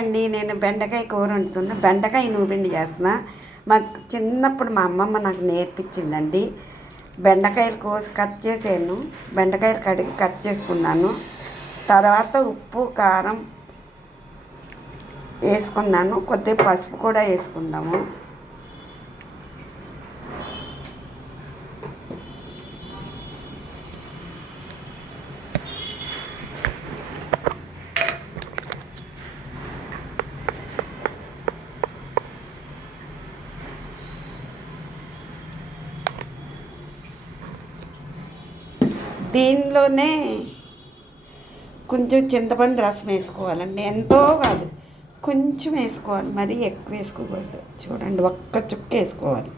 అండి నేను బెండకాయ కూర వండుతున్నా. బెండకాయ నూబిండి చేస్తున్నా. మా చిన్నప్పుడు మా అమ్మమ్మ నాకు నేర్పించిందండి. బెండకాయలు కోసి కట్ చేసాను. బెండకాయలు కడిగి కట్ చేసుకున్నాను. తర్వాత ఉప్పు కారం వేసుకున్నాను. కొద్దిగా పసుపు కూడా వేసుకుందాము. దీనిలోనే కొంచెం చింతపండు రసం వేసుకోవాలండి. ఎంతో కాదు, కొంచెం వేసుకోవాలి, మరీ ఎక్కువ వేసుకోకూడదు. చూడండి, ఒక్క చుక్క వేసుకోవాలి.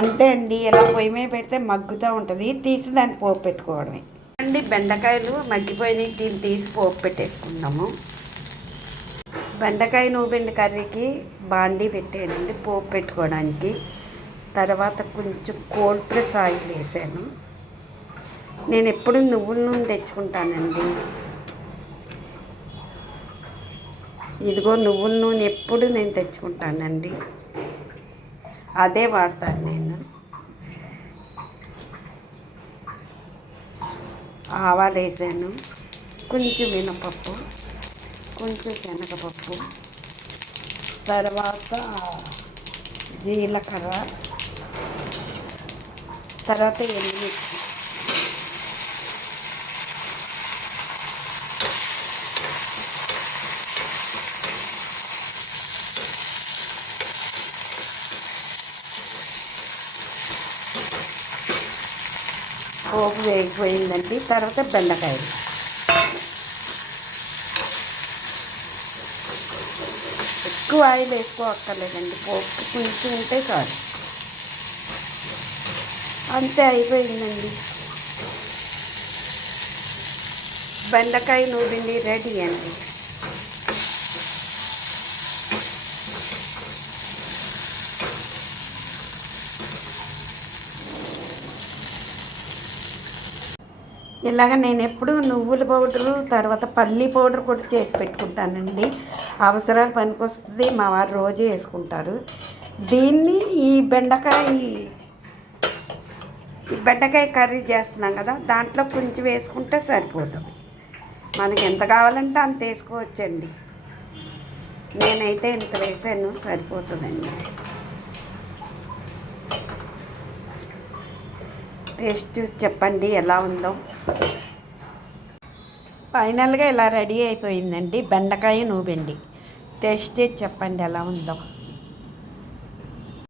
అంతే అండి. ఇలా పొయ్యి మీద పెడితే మగ్గుతూ ఉంటుంది. తీసి దాన్ని పోపు పెట్టుకోవడమే అండి. బెండకాయలు మగ్గిపోయినాయి. దీన్ని తీసి పోపు పెట్టేసుకుందాము. బెండకాయ నూబెండి కర్రీకి బాండీ పెట్టానండి పోపు పెట్టుకోవడానికి. తర్వాత కొంచెం కోల్డ్ ప్రెస్ ఆయిల్ వేసాను. నేను ఎప్పుడు నువ్వుల నూనె తెచ్చుకుంటానండి. ఇదిగో నువ్వుల నూనె ఎప్పుడు నేను తెచ్చుకుంటానండి, అదే వాడతాను నేను. ఆవాలు వేసాను, కొంచెం మినపప్పు, కొంచెం శనగపప్పు, తర్వాత జీలకర్ర, తర్వాత ఎండుమిర్చి, పోపు వేగిపోయిందండి. తర్వాత బెండకాయలు, ఎక్కువ ఆయిల్ వేసుకోక్కర్లేదండి. పోపు కొంచెం ఉంటే చాలు. అంతే, అయిపోయిందండి. బెండకాయ నూనె రెడీ అండి. ఇలాగ నేను ఎప్పుడు నువ్వుల పౌడరు, తర్వాత పల్లి పౌడర్ కూడా చేసి పెట్టుకుంటానండి. అవసరాలు పనికొస్తుంది. మా వారు రోజు వేసుకుంటారు దీన్ని. ఈ బెండకాయ కర్రీ చేస్తున్నాం కదా, దాంట్లో కొంచెం వేసుకుంటే సరిపోతుంది. మనకి ఎంత కావాలంటే అంత వేసుకోవచ్చండి. నేనైతే ఇంత వేసాను, సరిపోతుందండి. టేస్ట్ చెప్పండి ఎలా ఉందో. ఫైనల్గా ఇలా రెడీ అయిపోయిందండి బెండకాయ నూబెండి. టేస్ట్ చెప్పండి ఎలా ఉందో.